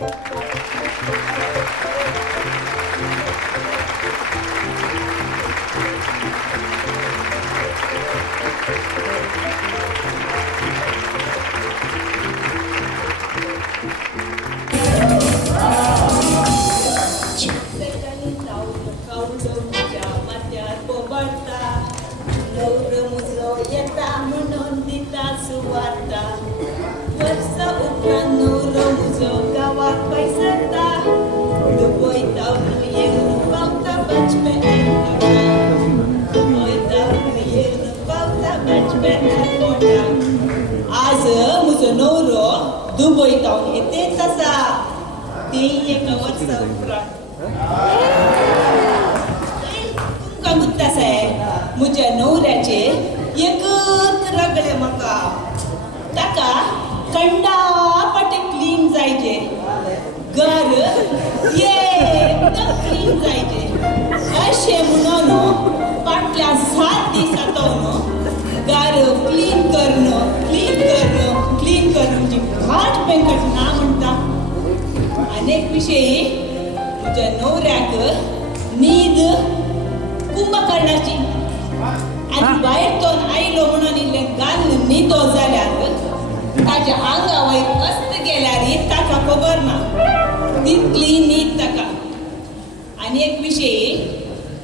आज म्हजो नवरो दुबयतावन येतेच आसा ते एका वर्सा उपरांत तुमकां गुत्त आसा म्हज्या नवऱ्याचे एकच रगडे म्हाका ताका कंडापाटे क्लीन जायचे घर एकदम क्लीन जायचे अशें म्हणून फाटल्या 7 दिसांतून घर क्लीन करणं म्हणजे घाट पेंकट ना म्हणटा अनेक विशयी म्हज्या नवऱ्याक न्हीद कुंभकर्णाची आनी भायरतोन आयलो म्हणून इल्लें घालून न्हिदो जाल्यार ताच्या आंगा वयर कस्त गेल्यार ताका खबर ना तितली न्हीद ताका आनी एक विशयी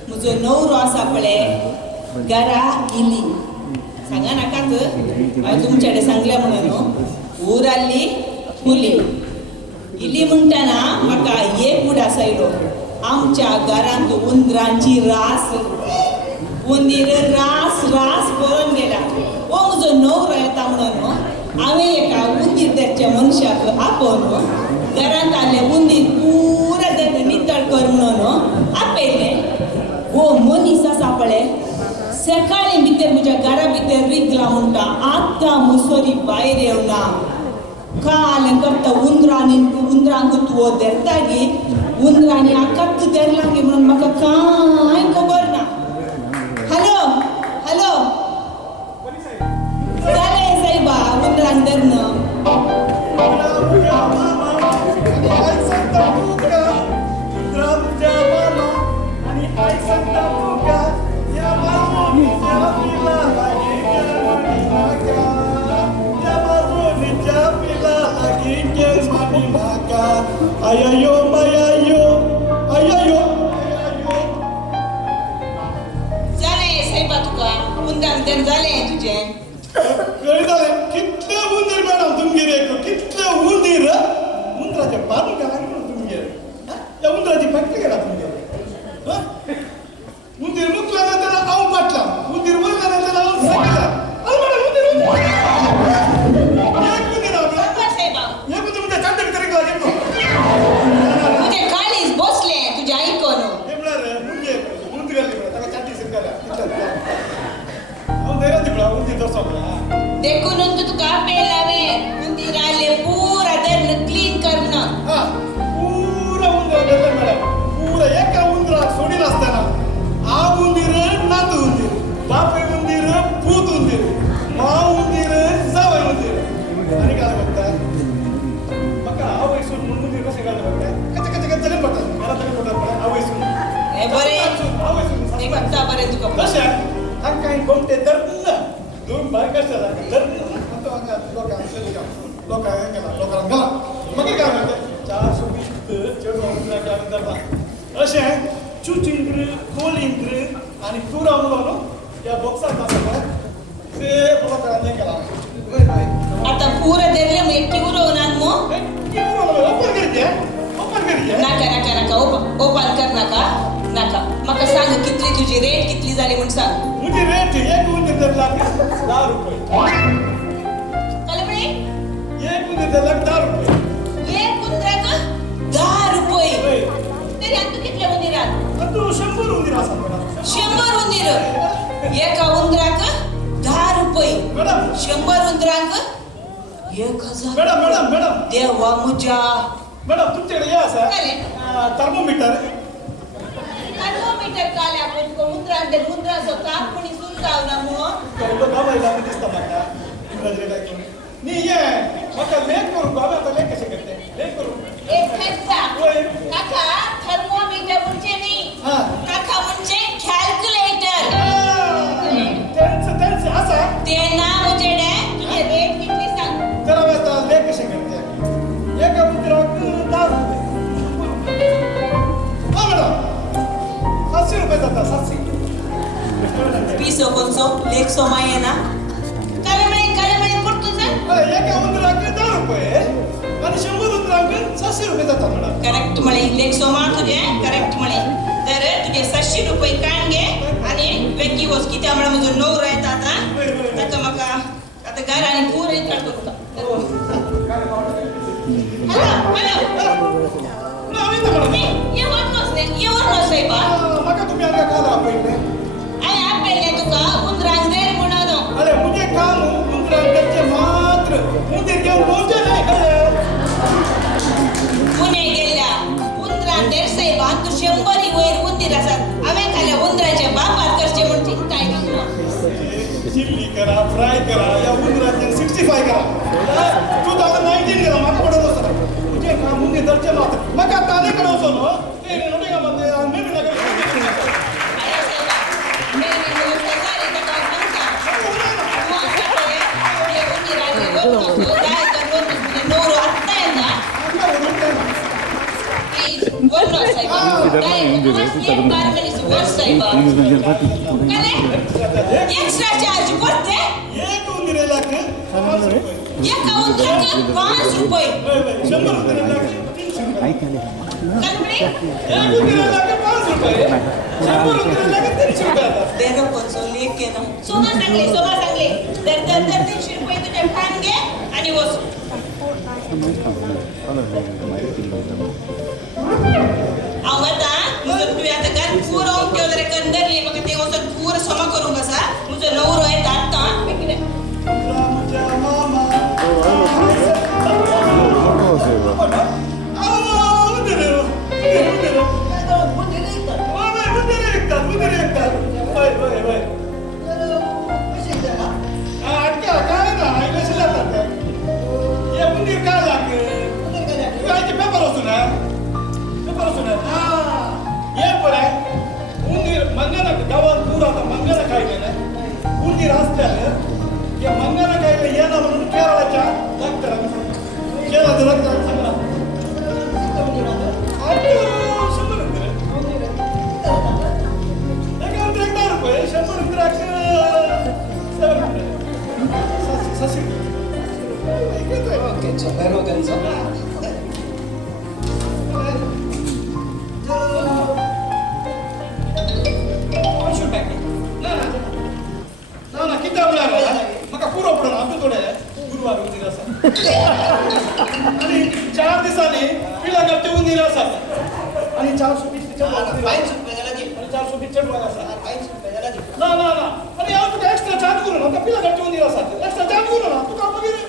म्हजो नवरो आसा पळय घरा इली सांगा नाकात हांवें तुमचे कडेन सांगलें म्हणून ऊराल्ली फुली इली म्हणटना म्हाका एक उडास आयलो आमच्या घरांत उंदरांची रास उंदीर रास करून गेला हो म्हजो नवरो येता म्हणून हांवें एका उंदीर धरच्या मनशाक आपोवन घरांत आले उंदीर पुरा नितळ कर म्हणून आपयलें हो मनीस आसा पळय सकाळी भितर म्हज्या घरा भितर रिगला म्हणटा आतां मसोरी भायर येवना काल करता उंदरांक तुवो धरता गे उंदरांनी आकात धरला गे म्हणून म्हाका कांय खबर ना हॅलो जालें सायबा उंदरांक धरणं Ayayo, जालें सायबा तुका उंदरांक धर जालें तुजें कळी जालें कितले उंदीर मॅडम तुमगेर कितले उंदीर उंदराचे बांदून गेला तुमगेर त्या उंदराची फॅक्टरी गेला तुमगेर उंदीर मुकला ना त्याला हांव पाटला उंदीर वरला ना त्याला हांव सकयला अरे मॅडम उंदीर एक उंदीर आपला सायबा एक उंदीर तुमच्या चांटे भितर गेला गेलो तुजे काळीज बसले तुजे आयकोन हे म्हळ्यार मुंगे उंदीर गेली ताका चांटी सिरकाल्या हांव धैर्य दिपला उंदीर दर्शवला देखून तुका आपयला हांवें उंदीर आले पुरा धरण क्लीन करणं पूरा उंदीर गेले मॅडम पूरा एका उंदराक सोडील असताना आ उंदीर नात उंदीर बापे उंदीर पूत उंदीर माव उंदीर जावय उंदीर आणि काय बघता म्हाका आवयसून म्हणून उंदीर कशें घालता बघता कचे कचे कचे पडटा मला तरी पडटा आवयसून हे बरें आवयसून एक वक्ता बरें तुका तशें हांकां गोमटे धरना दोन बाय कशें जाता धरना तो हांगा लोकांक गेला मागीर काय म्हणटा 420 चेडूं उंदराक लागून धरता अशें चुचिंद्र कोलिंद्र आणि पुरा म्हणून या बॉक्सात आसा ते लोकांनी केला आता पुरा धरले म्हणजे किवरोनात मो नाका ओपन कर नाका म्हाका सांग कितली तुजी रेट कितली जाली म्हण सांग म्हणजे रेट एक उंदीर धरला 10 रुपये कळ्ळें म्हणे एक उंदीर धरला 10 रुपये एक उंदराक 10 रुपये तरी आता कितले उंदीरात तू 100 उंदीर आसा मॅडम 100 उंदीर एका उंदराक 10 रुपये मॅडम 100 उंदराक 1000 मॅडम देवा म्हज्या मॅडम तुमच्याकडे हे आसा थर्मोमीटर काले आपण उंदरांचो कापणी सुरू जावना मग तो बाबायला दिसता म्हाका इंग्रजी काय न्ही ये म्हाका लेख करू बाबा आता लेख कशें करते लेख करू पिसो कोणसो लेख सोमा ये ना काले पडतो सर अरे एका उंदराक 10 रुपये आणि 100 उंदराक 600 रुपये जातात मॅडम. करेक्ट म्हणे लेख सोमा तुझे करेक्ट म्हणे तर तुझे 700 रुपये काढ घे आणि वेकी वस किती आम्हाला म्हणजे 9 राहत आता आता मग आता घर आणि पूर इथं करतो मका तुम्ही आला काला पहिले अरे मुझे काम उंदरा करते मात्र मुंदीर घेऊन पोहोचे नाही पुणे गेल्या उंदरांदेर साहेबा तू 100 वयर उंदीर असतात आम्ही खाल्या उंदराच्या बापात करचे म्हणते काय चिल्ली करा फ्राय करा या उंदराचे 65 करा 2019 करा माका पडत असतात मुझे काम मुंदीर करते मात्र मका ताने करवसो नो ते नोटे का मध्ये मी नगर एक्स्ट्रा चार्ज पडते एक उंदीरेला के 5 रुपये एका उंदराचे 5 रुपये 100 उंदीरेला के 300 रुपये कल्पने एक उंदीरेला के 5 रुपये 100 उंदीरेला के 300 रुपये आता देरो कोणसो लेख के ना सोमा सांगले तर 300 रुपये तुझे फान घे आणि वसू आवता मुझे तू आता घर पूरा ओके वगैरे कंदरली मग ते वसत पूरा समा करू कसा मुझे नवरो आहे आता इकडे उंदीर असल्याने या मंगना कायले येणं म्हणून केरळाच्या डॉक्टरांनी केरळाचं डॉक्टर सांगला आणि 4 दिवसांनी पिला गट्टे उंदीर असतात आणि 420 ना आणि यार तुका एक्स्ट्रा चार्ज करू नका पिला गट्टे उंदीर असतात एक्स्ट्रा चार्ज करू नका तुका वगैरे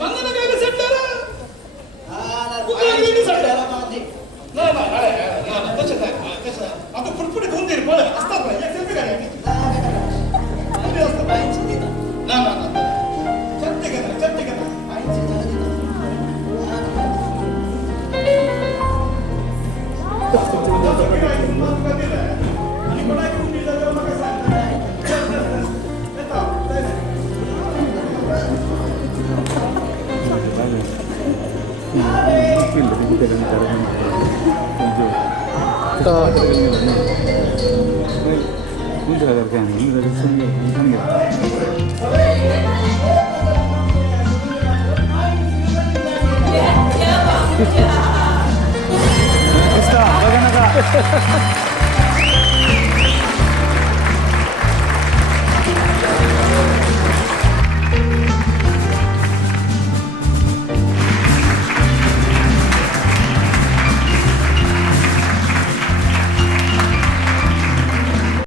मंगना काय सेट करा कुठे गेली सड्याला ना तसं काय आता फुटफुटीत उंदीर बळ असतात ना एक सेल्फी काढा ना चट्टे करा बघा नका